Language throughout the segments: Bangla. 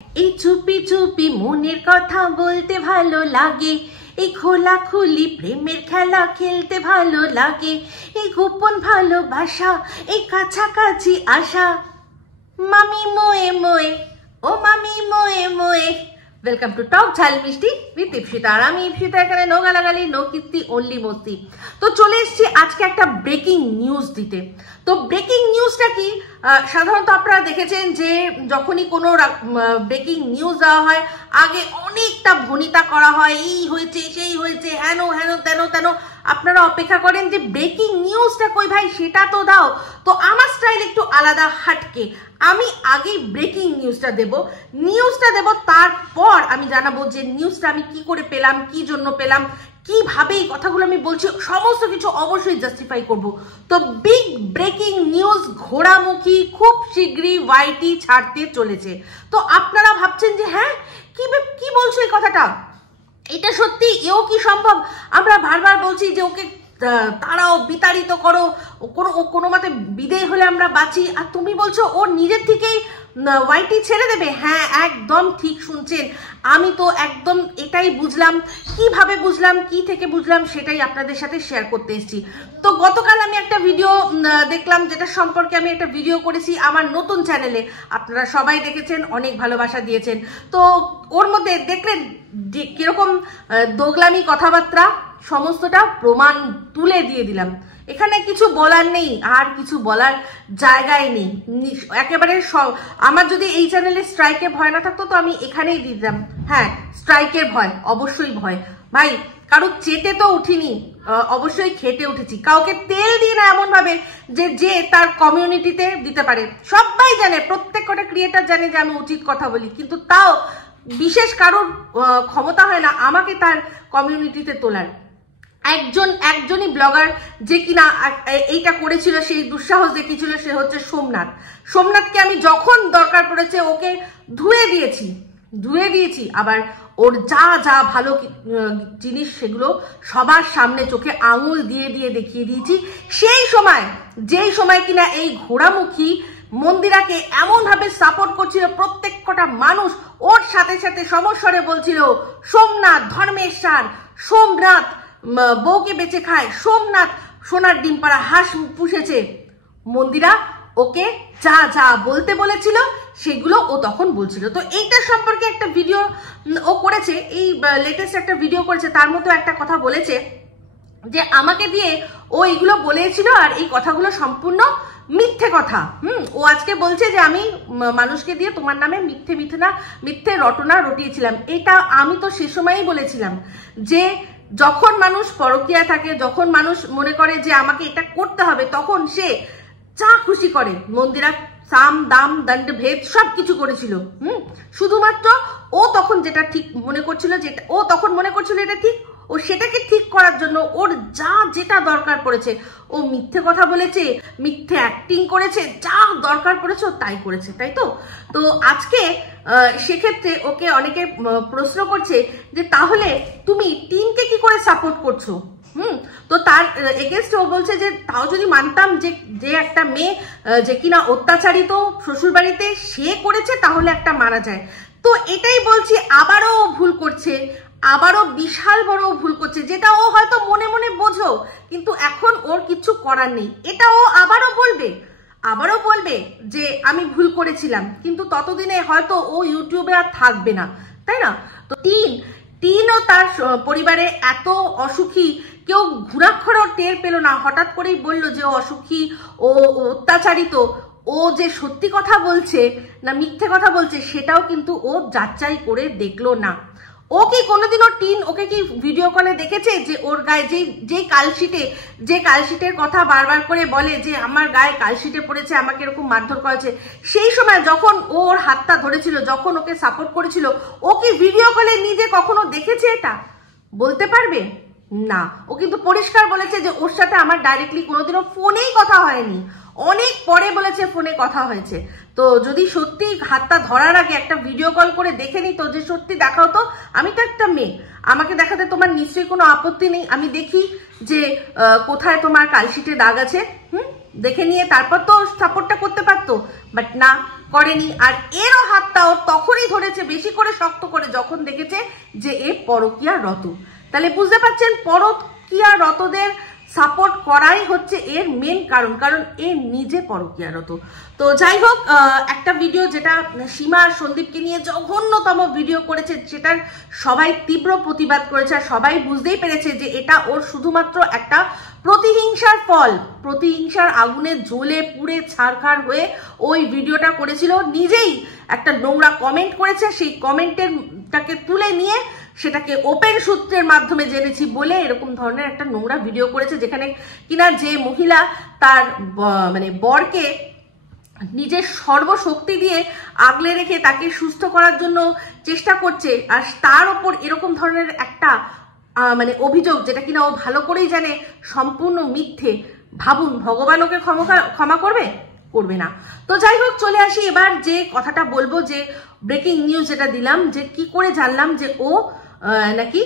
এই চুপি চুপি মনের কথা বলতে ভালো লাগে, এই খোলাখুলি প্রেমের খেলা খেলতে ভালো লাগে, এই গোপন ভালোবাসা, এই কাছাকাছি আসা। মামি মোয়ে মোয়ে, ও মামি মোয়ে মোয়ে। ওয়েলকাম টু টক ঝাল মিষ্টি উইথ ইপসিতা। আর আমি ইপসিতা, এখানে নো গালাগালি, নো কীর্তি, অনলি মস্তি। তো চলে এসেছি আজকে একটা ব্রেকিং নিউজ দিতে। তো ব্রেকিং নিউজটা কি, সাধারণত আপনারা দেখেছেন যে যখনই কোনো ব্রেকিং নিউজ দেওয়া হয় আগে অনেকটা ভনিতা করা হয়, এই হয়েছে সেই হয়েছে, হেন হেন তেন তেন। আপনারা অপেক্ষা করেন যে ব্রেকিং নিউজটা কই ভাই, সেটা তো দাও। তো আমার স্টাইল একটু আলাদা, হাটকে। আমি আগেই ব্রেকিং নিউজটা দেব, তারপর আমি জানাবো যে নিউজটা আমি কি করে পেলাম, কি জন্য পেলাম, কিভাবে এই কথাগুলো আমি বলছি, সমস্ত কিছু অবশ্যই জাস্টিফাই করব। তো বিগ ব্রেকিং নিউজ, ঘোড়ামুখী খুব শীঘ্রই ওয়াইটি ছাড়তে চলেছে। তো আপনারা ভাবছেন যে হ্যাঁ কি বলছো এই কথাটা, এটা সত্যি, এও কি সম্ভব? আমরা বারবার বলছি যে ওকে তারাও বিতাড়িত করো, কোনো মতে বিদেয় হলে আমরা বাঁচি, আর তুমি বলছো ও নিজের থেকেই ওয়াইটি ছেড়ে দেবে। হ্যাঁ, একদম ঠিক শুনছেন। আমি তো একদম এটাই বুঝলাম। কিভাবে বুঝলাম, কি থেকে বুঝলাম, সেটাই আপনাদের সাথে শেয়ার করতে এসেছি। তো গতকাল আমি একটা ভিডিও দেখলাম, যেটা সম্পর্কে আমি একটা ভিডিও করেছি আমার নতুন চ্যানেলে। আপনারা সবাই দেখেছেন, অনেক ভালোবাসা দিয়েছেন। তো ওর মধ্যে দেখলেন যে কিরকম দোগলামি কথাবার্তা, সমস্তটা প্রমাণ তুলে দিয়ে দিলাম। এখানে কিছু বলার নেই, আর কিছু বলার জায়গায় নেই একেবারে। আমার যদি এই চ্যানেলে স্ট্রাইকের ভয় না থাকতো তো আমি এখানেই দিতাম। হ্যাঁ, স্ট্রাইকের ভয়, অবশ্যই ভয় ভাই। কারো চেটে তো উঠিনি, অবশ্যই খেটে উঠেছি। কাউকে তেল দিয়ে না এমন ভাবে যে তার কমিউনিটিতে দিতে পারে। সবাই জানে, প্রত্যেক কটা ক্রিয়েটার জানে যে আমি উচিত কথা বলি, কিন্তু তাও বিশেষ কারোর ক্ষমতা হয় না আমাকে তার কমিউনিটিতে তোলার। একজনই ব্লগার যে কিনা এইটা করেছিল, সেই দুঃসাহস দেখিয়েছিল, সে হচ্ছে সোমনাথকে আমি যখন দরকার পড়েছে ওকে ধুয়ে দিয়েছি। আবার ওর যা যা ভালো জিনিস সেগুলো সবার সামনে চোখে আঙুল দিয়ে দেখিয়ে দিয়েছি। যেই সময় কিনা এই ঘোড়ামুখী মন্দিরাকে এমন ভাবে সাপোর্ট করছিল, প্রত্যেক কটা মানুষ ওর সাথে সাথে সমস্বরে বলছিল সোমনাথ ধর্মেশ্বর, সোমনাথ বউকে বেঁচে খায়, সোমনাথ সোনার ডিম পাড়া হাঁস পুষেছে। মন্দিরা ওকে যা যা বলতে বলেছিল সেগুলো ও তখন বলছিল। তো এইটার সম্পর্কে একটা ভিডিও ও করেছে, এই লেটেস্ট একটা ভিডিও করেছে। তার মধ্যে একটা কথা বলেছে যে আমাকে দিয়ে ও এইগুলো বলেছিল, আর এই কথাগুলো সম্পূর্ণ মিথ্যে কথা। ও আজকে বলছে যে আমি মানুষকে দিয়ে তোমার নামে মিথ্যে রটনা রটিয়েছিলাম। এটা আমি তো সে সময়ই বলেছিলাম যে যখন মানুষ পরকীয়া থাকে, যখন মানুষ মনে করে যে আমাকে এটা করতে হবে, তখন সে যা খুশি করে। মন্দিরা সাম দাম দণ্ড ভেদ সবকিছু করেছিল। শুধুমাত্র ও তখন যেটা ঠিক মনে করছিল, এটা ঠিক, ও সেটাকে ঠিক করার জন্য ওর যা যেটা দরকার পড়েছে, ও মিথ্যে কথা বলেছে, মিথ্যে অ্যাক্টিং করেছে, যা দরকার পড়েছে ও তাই করেছে, তাই তো। তো আজকে সেক্ষেত্রে ওকে অনেকে প্রশ্ন করছে যে তাহলে তুমি টিনকে কি করে সাপোর্ট করছো? তো তার এগেইনস্টে ও বলছে যে তাও যদি মানতাম যে একটা মেয়ে যে কিনা অত্যাচারিত শ্বশুর বাড়িতে সে করেছে, তাহলে একটা মানা যায়। তো এটাই বলছি, আবারও ভুল করছে, আবারও বিশাল বড় ভুল করছে, যেটা ও হয়তো মনে মনে বোঝো, কিন্তু এখন ওর কিছু করার নেই। এটা ও আবারও বলবে যে আমি ভুল করেছিলাম, কিন্তু ততদিনে হয়তো ও ইউটিউবে আর থাকবে না, তাই না? তো টিনও তার পরিবারে এত অসুখী, কেউ ঘুরাক্ষরেও টের পেল না। হঠাৎ করেই বলল যে ও অসুখী, ও অত্যাচারিত। ও যে সত্যি কথা বলছে না মিথ্যে কথা বলছে, সেটাও কিন্তু ও যাচাই করে দেখলো না। ও কি কোনোদিনও টিন ওকে কি ভিডিও কলে দেখেছে যে ওর গায়ে যে কালশিটের কথা বারবার করে বলে যে আমার গায়ে কালশিটে পড়েছে, আমাকে এরকম মারধর করেছে, সেই সময় যখন ওর হাতটা ধরেছিল, যখন ওকে সাপোর্ট করেছিল, ও কি ভিডিও কলে নিজে কখনো দেখেছে? এটা বলতে পারবে না। ও কিন্তু পরিষ্কার বলেছে যে ওর সাথে আমার ডাইরেক্টলি কোনোদিনও ফোনেই কথা হয়নি, অনেক পরে বলেছে ফোনে কথা হয়েছে। তো যদি সত্যি হাতটা ধরার আগে একটা ভিডিও কল করে দেখে নিত যে সত্যি দেখাও তো, আমি তো একটা মেয়ে, আমাকে দেখাতে তোমার নিশ্চয়ই কোনো আপত্তি নেই, আমি দেখি যে কোথায় তোমার কালশিটে দাগ আছে, দেখে নিয়ে তারপর তো সাপোর্টটা করতে পারতো, বাট না, করেনি। আর এরও হাতটাও তখনই ধরেছে বেশি করে শক্ত করে যখন দেখেছে যে এ পরকীয়া রত। তাহলে বুঝতে পারছেন পরকীয়া রতদের সাপোর্ট করাই হচ্ছে এর মেন কারণ, কারণ এ নিজে পরকীয়ারত। তো যাই হোক, একটা ভিডিও যেটা সীমা আর সন্দীপকে নিয়ে জঘন্যতম ভিডিও করেছে, সেটার সবাই তীব্র প্রতিবাদ করেছে আর সবাই বুঝতেই পেরেছে যে এটা ওর শুধুমাত্র একটা প্রতিহিংসার ফল, প্রতিহিংসার আগুনে জ্বলে পুড়ে ছারখার হয়ে ওই ভিডিওটা করেছিল। নিজেই একটা নোংরা কমেন্ট করেছে, সেই কমেন্টেরটাকে তুলে নিয়ে সেটাকে ওপেন সূত্রের মাধ্যমে জেনেছি বলে এরকম ধরনের একটা নোংরা ভিডিও করেছে, যেখানে কিনা যে মহিলা তার মানে বরকে নিজের সর্বশক্তি দিয়ে আগলে রেখে তাকে সুস্থ করার জন্য চেষ্টা করছে, আর তার ওপর এরকম ধরনের একটা মানে অভিযোগ, যেটা কিনা ও ভালো করেই জানে সম্পূর্ণ মিথ্যে। ভাবুন, ভগবান ওকে ক্ষমা করবে? করবে না। তো যাই হোক, চলে আসি এবার যে কথাটা বলবো, যে ব্রেকিং নিউজ যেটা দিলাম, যে কি করে জানলাম যে ও নাকি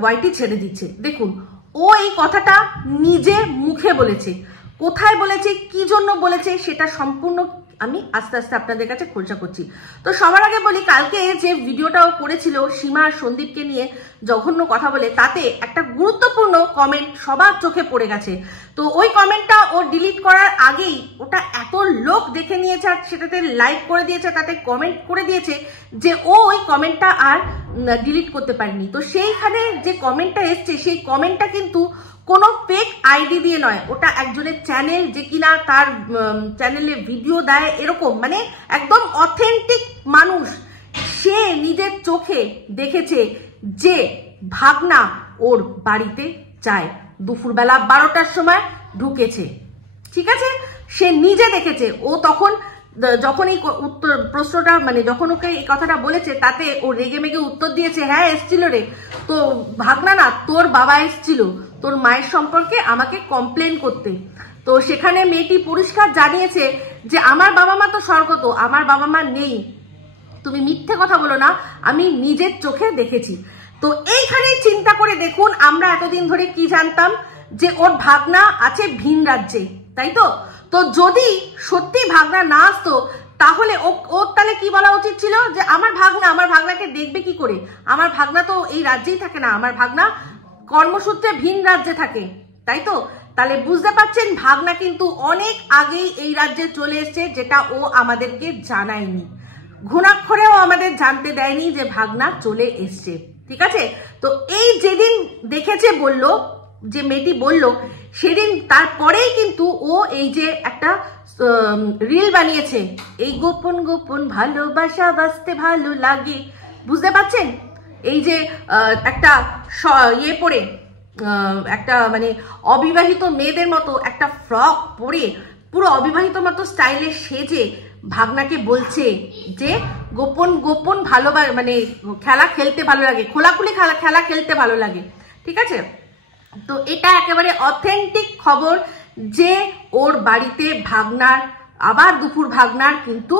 ওয়াইটি ছেড়ে দিচ্ছে। দেখুন, ও এই কথাটা নিজে মুখে বলেছে, কোথায় বলেছে, কি জন্য বলেছে, সেটা সম্পূর্ণ আমি আস্তে আস্তে আপনাদের কাছে খোলসা করছি। তো সবার আগে বলি, কালকে যে ভিডিওটাও করেছিল সীমা আর সন্দীপকে নিয়ে জঘন্য কথা বলে, তাতে একটা গুরুত্বপূর্ণ কমেন্ট সবার চোখে পড়ে গেছে। তো ওই কমেন্টটা ও ডিলিট করার আগেই ওটা এত লোক দেখে নিয়েছে আর সেটাতে লাইক করে দিয়েছে, তাতে কমেন্ট করে দিয়েছে যে ও ওই কমেন্টটা আর ডিলিট করতে পারেনি। তো সেইখানে যে কমেন্টটা এসছে, সেই কমেন্টটা কিন্তু কোনো ফেক আইডি দিয়ে নয়, ওটা একজনের চ্যানেল, যে কিনা তার চ্যানেলে ভিডিও দেয় এরকম, মানে একদম অথেন্টিক মানুষ। সে নিজের চোখে দেখেছে যে ভাগনা ওর বাড়িতে যায়, দুপুরবেলা 12টার সময় ঢুকেছে, ঠিক আছে, সে নিজে দেখেছে। ও তখন যখন এই উত্তর প্রশ্নটা মানে যখন ওকে এই কথাটা বলেছে, তাতে ও রেগে মেগে উত্তর দিয়েছে, হ্যাঁ এসছিল রে, তো ভাগনা না, তোর বাবা এসছিল তোর মায়ের সম্পর্কে আমাকে কমপ্লেন করতে। তো সেখানে মেয়েটি পরিষ্কার জানিয়েছে যে আমার বাবা মা তো স্বর্গত, আমার বাবা মা নেই, তুমি মিথ্যে কথা বলো না, আমি নিজের চোখে দেখেছি। তো এইখানে চিন্তা করে দেখুন, আমরা এতদিন ধরে কি জানতাম, যে ওর ভাগনা আছে ভিন রাজ্যে, তাই তো? তো যদি সত্যি ভাগনা না আসতো, তাহলে ওর তাহলে কি বলা উচিত ছিল, যে আমার ভাগনাকে দেখবে কি করে, আমার ভাগনা তো এই রাজ্যেই থাকে না, আমার ভাগনা কর্মসূত্রে ভিন রাজ্যে থাকে, তাই তো? তাহলে বুঝতে পারছেন, ভাগনা কিন্তু অনেক আগেই এই রাজ্যে চলে এসছে, যেটা ও আমাদেরকে জানায়নি, ঘুণাক্ষরেও আমাদের জানতে দেয়নি যে ভাগনা চলে এসছে, ঠিক আছে? তো এই যেদিন দেখেছে বলল, যে মেয়েটি বলল, সেদিন তারপরেই কিন্তু ও এই যে একটা রিল বানিয়েছে, এই গোপন গোপন ভালোবাসা বাসতে ভালো লাগে, বুঝতে পারছেন? এই যে একটা ইয়ে পরে, একটা মানে অবিবাহিত মেয়েদের মতো একটা ফ্রক পরে পুরো অবিবাহিত মতো স্টাইলে সেজে ভাগনাকে বলছে যে গোপন গোপন ভালোবাসা মানে খেলা খেলতে ভালো লাগে, খোলাখুলি খেলা খেলতে ভালো লাগে, ঠিক আছে? তো এটা একেবারে অথেন্টিক খবর যে ওর বাড়িতে ভাগনার আবার দুপুর ভাগনার কিন্তু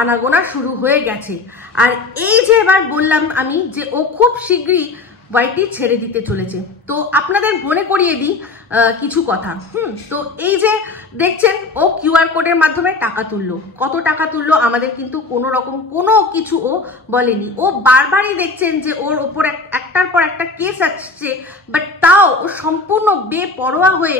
আনাগোনা শুরু হয়ে গেছে। আর এই যে এবার বললাম আমি যে ও খুব শীঘ্রই ওয়াইটি ছেড়ে দিতে চলেছে। তো আপনাদের মনে করিয়ে দিই কিছু কথা। তো এই যে দেখছেন ও কিউআর কোডের মাধ্যমে টাকা তুললো, কত টাকা তুললো আমাদের কিন্তু কোনো রকম কোনো কিছু ও বলেনি। ও বারবারই দেখছেন যে ওর ওপর একটার পর একটা কেস আসছে, বাট তাও ও সম্পূর্ণ বেপরোয়া হয়ে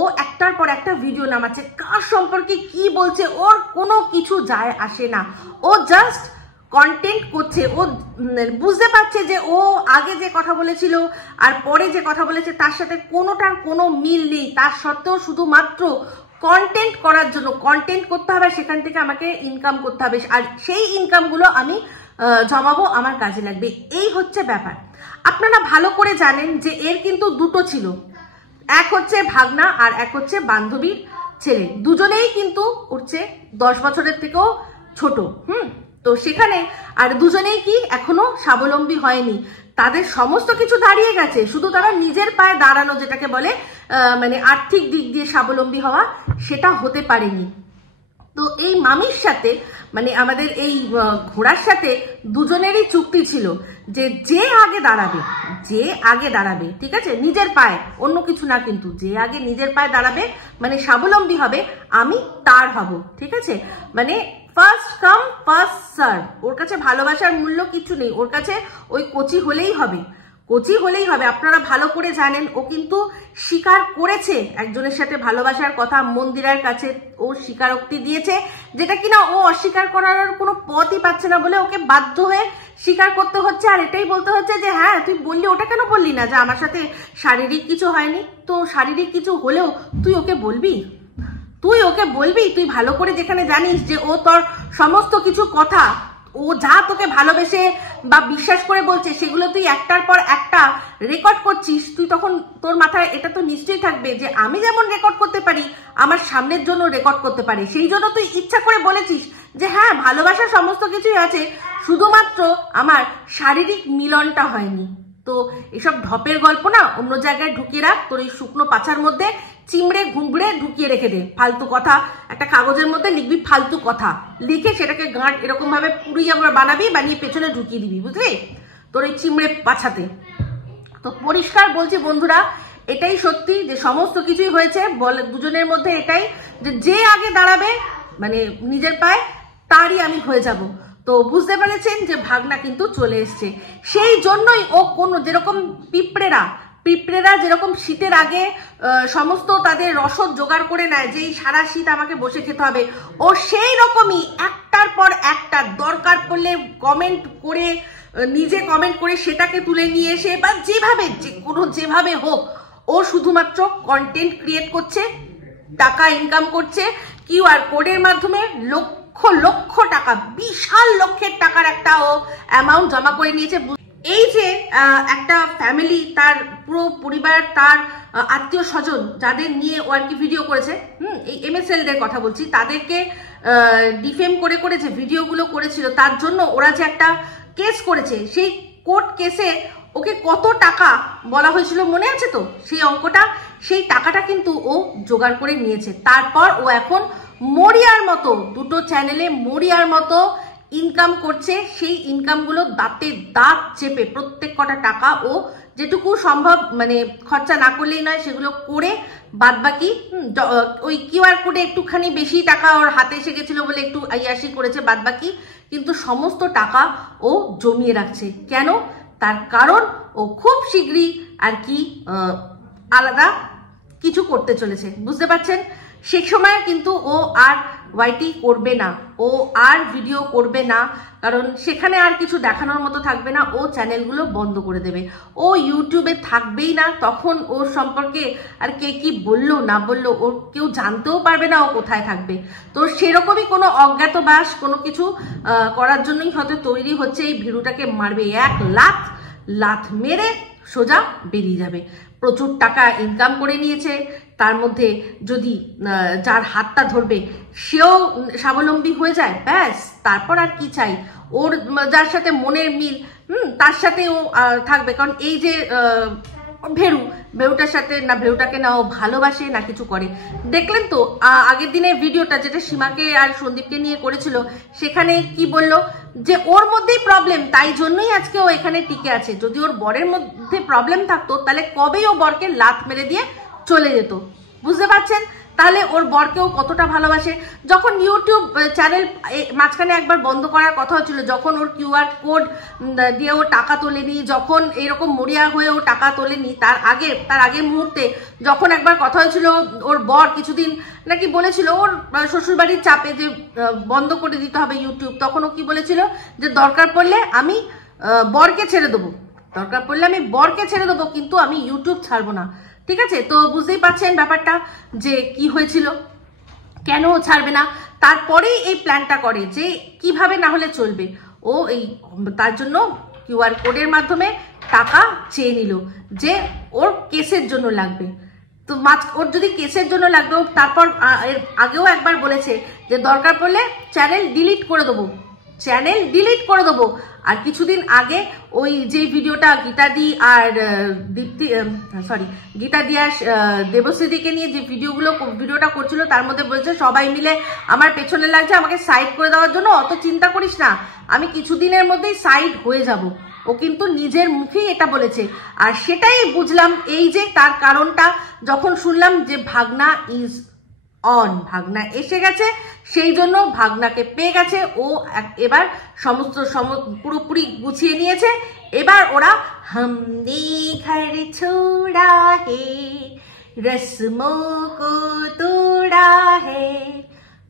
ও একটার পর একটা ভিডিও নামাচ্ছে, কার সম্পর্কে কি বলছে ওর কোনো কিছু যায় আসে না, ও জাস্ট কন্টেন্ট করছে। ও বুঝতে পারছে যে ও আগে যে কথা বলেছিল আর পরে যে কথা বলেছে তার সাথে কোনোটার কোনো মিল নেই, তার সত্ত্বেও শুধুমাত্র কন্টেন্ট করার জন্য, কন্টেন্ট করতে হবে, সেখান থেকে আমাকে ইনকাম করতে হবে, আর সেই ইনকামগুলো আমি জমাবো, আমার কাজে লাগবে, এই হচ্ছে ব্যাপার। আপনারা ভালো করে জানেন যে এর কিন্তু দুটো ছিল, এক হচ্ছে ভাগনা আর এক হচ্ছে বান্ধবীর ছেলে, দুজনেই কিন্তু হচ্ছে 10 বছরের থেকেও ছোট। তো সেখানে আর দুজনেই কি এখনো স্বাবলম্বী হয়নি, তাদের সমস্ত কিছু দাঁড়িয়ে গেছে, শুধু তারা নিজের পায়ে দাঁড়ানো, যেটাকে বলে মানে আর্থিক দিক দিয়ে স্বাবলম্বী হওয়া, সেটা হতে পারেনি। তো এই মামির সাথে মানে আমাদের এই ঘোড়ার সাথে দুজনেরই চুক্তি ছিল যে যে আগে দাঁড়াবে, ঠিক আছে, নিজের পায়ে, অন্য কিছু না, কিন্তু যে আগে নিজের পায়ে দাঁড়াবে মানে স্বাবলম্বী হবে, আমি তার হব, ঠিক আছে। মানে ফার্স্ট কাম ফার্স্ট সার্ভ। ওর কাছে ভালোবাসার মূল্য কিছু নেই, ওর কাছে ওই কচি হলেই হবে। আপনারা ভালো করে জানেন, ও কিন্তু স্বীকার করেছে একজনের সাথে ভালোবাসার কথা, মন্দিরার কাছে ও স্বীকারোক্তি দিয়েছে, যেটা কিনা ও অস্বীকার করার কোনো পথই পাচ্ছে না বলে ওকে বাধ্য হয়ে স্বীকার করতে হচ্ছে। আর এটাই বলতে হচ্ছে যে হ্যাঁ তুই বললি, ওটা কেন বললি না যে আমার সাথে শারীরিক কিছু হয়নি? তো শারীরিক কিছু হলেও তুই ওকে বলবি, তুই ভালো করে যেখানে জানিস যে ও তোর সমস্ত কিছু কথা, ও যা তোকে ভালোবেসে বা বিশ্বাস করে বলছে সেগুলো তুই একটার পর একটা রেকর্ড করছিস, তুই তখন তোর মাথায় এটা তো নিশ্চয়ই থাকবে যে আমি যেমন রেকর্ড করতে পারি আমার সামনের জন্য রেকর্ড করতে পারে। সেই জন্য তুই ইচ্ছা করে বলেছিস যে হ্যাঁ ভালোবাসার সমস্ত কিছুই আছে, শুধুমাত্র আমার শারীরিক মিলনটা হয়নি। তো এসব ঢপের গল্প না অন্য জায়গায় ঢুকিয়ে রাখ, তোর এই শুকনো পাছার মধ্যে চিমড়ে ঘুমড়ে ঢুকিয়ে রেখে দে। ফালতু কথা একটা কাগজের মধ্যে লিখবি, ফালতু কথা লিখে সেটাকে গাঁট এরকম ভাবে পুড়িয়ে বানাবি, বানিয়ে পেছনে ঢুকিয়ে দিবি, বুঝলি, তোর এই চিমড়ে পাছাতে। তো পরিষ্কার বলছি বন্ধুরা, এটাই সত্যি যে সমস্ত কিছুই হয়েছে দুজনের মধ্যে এটাই, যে যে আগে দাঁড়াবে মানে নিজের পায়ে তারই আমি হয়ে যাব। তো বুঝতে পেরেছেন যে ভাগনা কিন্তু চলে এসছে। সেই জন্যই ও কোনো যেরকম পিঁপড়েরা যেরকম শীতের আগে সমস্ত তাদের রসদ জোগাড় করে নেয় যে এই সারা শীত আমাকে বসে খেতে হবে, ও সেই রকমই একটার পর একটা দরকার পড়লে নিজে কমেন্ট করে সেটাকে তুলে নিয়ে এসে বা যেভাবে হোক ও শুধুমাত্র কন্টেন্ট ক্রিয়েট করছে, টাকা ইনকাম করছে, কিউআর কোডের মাধ্যমে লক্ষ টাকা, বিশাল লক্ষের টাকার একটা ও অ্যামাউন্ট জমা করে নিয়েছে। এই যে একটা ফ্যামিলি, তার পুরো পরিবার, তার আত্মীয় স্বজন যাদের নিয়ে ও আর কি ভিডিও করেছে, এই MSLদের কথা বলছি, তাদেরকে ডিফেম করে যে ভিডিওগুলো করেছিল, তার জন্য ওরা যে একটা কেস করেছে, সেই কোর্ট কেসে ওকে কত টাকা বলা হয়েছিল মনে আছে তো? সেই অঙ্কটা, সেই টাকাটা কিন্তু ও জোগাড় করে নিয়েছে। তারপর ও এখন মরিয়ার মতো দুটো চ্যানেলে মরিয়ার মতো ইনকাম করছে। সেই ইনকামগুলো দাঁতে দাঁত চেপে প্রত্যেক কটা টাকা ও যেটুকু সম্ভব মানে খরচা না করলেই নয় সেগুলো করে বাদবাকি ওই কিউআর কোডে একটুখানি বেশি টাকা ওর হাতে এসে গেছিল বলে একটু আইয়াসি করেছে, বাদবাকি কিন্তু সমস্ত টাকা ও জমিয়ে রাখছে। কেন? তার কারণ ও খুব শীঘ্রই আর কি আলাদা কিছু করতে চলেছে, বুঝতে পারছেন? সে সময় কিন্তু ও আর ওয়াইটি করবে না, ও আর ভিডিও করবে না, কারণ সেখানে আর কিছু দেখানোর মতো থাকবে না। ও চ্যানেলগুলো বন্ধ করে দেবে, ও ইউটিউবে থাকবেই না। তখন ওর সম্পর্কে আর কে কি বললো না বললো ওর কেউ জানতেও পারবে না ও কোথায় থাকবে। তো সেরকমই কোনো অজ্ঞাতবাস কোনো কিছু করার জন্যই হয়তো তৈরি হচ্ছে। এই ভিডিওটাকে মারবে এক লাথ মেরে সোজা বেরিয়ে যাবে। প্রচুর টাকা ইনকাম করে নিয়েছে, তার মধ্যে যদি যার হাতটা ধরবে সেও স্বাবলম্বী হয়ে যায়, ব্যাস তারপর আর কি চাই? ওর যার সাথে মনের মিল তার সাথে ও থাকবে। কারণ এই যে ভেরুটার সাথে না, ভেরুটাকে না ও ভালোবাসে না কিছু করে। দেখলেন তো আগের দিনের ভিডিওটা যেটা সীমাকে আর সন্দীপকে নিয়ে করেছিল, সেখানে কি বললো যে ওর মধ্যেই প্রবলেম, তাই জন্যই আজকে ও এখানে টিকে আছে। যদি ওর বরের মধ্যে প্রবলেম থাকতো তাহলে কবেই ও বরকে লাত মেরে দিয়ে চলে যেত, বুঝতে পারছেন? তাহলে ওর বরকেও কতটা ভালোবাসে। যখন ইউটিউব চ্যানেল মাঝখানে একবার বন্ধ করার কথা হচ্ছিল, যখন ওর কিউআর কোড দিয়ে ও টাকা তোলেনি, যখন এরকম মরিয়া হয়ে ও টাকা তোলেনি, তার আগে মুহূর্তে যখন একবার কথা হয়েছিল, ওর বর কিছুদিন নাকি বলেছিল ওর শ্বশুরবাড়ির চাপে যে বন্ধ করে দিতে হবে ইউটিউব, তখন ও কি বলেছিল যে দরকার পড়লে আমি বরকে ছেড়ে দেবো, কিন্তু আমি ইউটিউব ছাড়বো না। ঠিক আছে, তো বুঝতেই পারছেন ব্যাপারটা যে কি হয়েছিল, কেন ও ছাড়বে না। তারপরেই এই প্ল্যানটা করে যে কিভাবে না হলে চলবে। ও এই তার জন্য কিউআর কোডের মাধ্যমে টাকা চেয়ে নিল যে ওর কেসের জন্য লাগবে। তো ওর যদি কেসের জন্য লাগবে, তারপর এর আগেও একবার বলেছে যে দরকার পড়লে চ্যানেল ডিলিট করে দেবো, চ্যানেল ডিলিট করে দেবো। আর কিছুদিন আগে ওই যে ভিডিওটা গীতাদি আর গীতাদি আর দেবশ্রীদিকে নিয়ে যে ভিডিওটা করছিল, তার মধ্যে বলছে সবাই মিলে আমার পেছনে লাগছে আমাকে সাইড করে দেওয়ার জন্য। অত চিন্তা করিস না, আমি কিছুদিনের মধ্যেই সাইড হয়ে যাব। ও কিন্তু নিজের মুখেই এটা বলেছে। আর সেটাই বুঝলাম, এই যে তার কারণটা যখন শুনলাম যে ভাগনা ইজ অন, ভাগনা এসে গেছে, সেই জন্য ভাগনাকে পেয়ে গেছে। ও এবার সমস্ত পুরোপুরি গুছিয়ে নিয়েছে। এবার ওরা হামনে ঘর ছোড়া হে, রসমো কো তোড়া হে,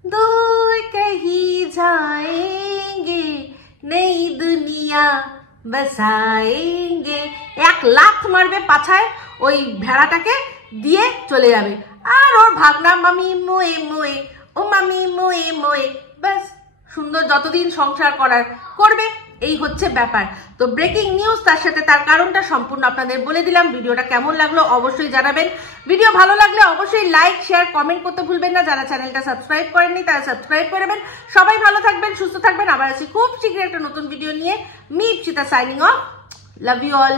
दूर कहीं जाएंगे नई दुनिया बसाएंगे। এক লাথ মারবে পাছায়, ওই ভেড়াটাকে দিয়ে চলে যাবে। আর ওর ভাগনা মামি মোয়ে মোয়ে, ও মামি মোয়ে মোয়ে, ব্যাস সুন্দর যতদিন সংসার করার করবে। এই হচ্ছে ব্যাপার। তো ব্রেকিং নিউজ, তার সাথে তার কারণটা সম্পূর্ণ আপনাদের বলে দিলাম। ভিডিওটা কেমন লাগলো অবশ্যই জানাবেন। ভিডিও ভালো লাগলে অবশ্যই লাইক শেয়ার কমেন্ট করতে ভুলবেন না। যারা চ্যানেলটা সাবস্ক্রাইব করেননি তারা সাবস্ক্রাইব করবেন। সবাই ভালো থাকবেন, সুস্থ থাকবেন। আবার আছি খুব শীঘ্রই একটা নতুন ভিডিও নিয়ে। Me Ipsita signing off. Love you all.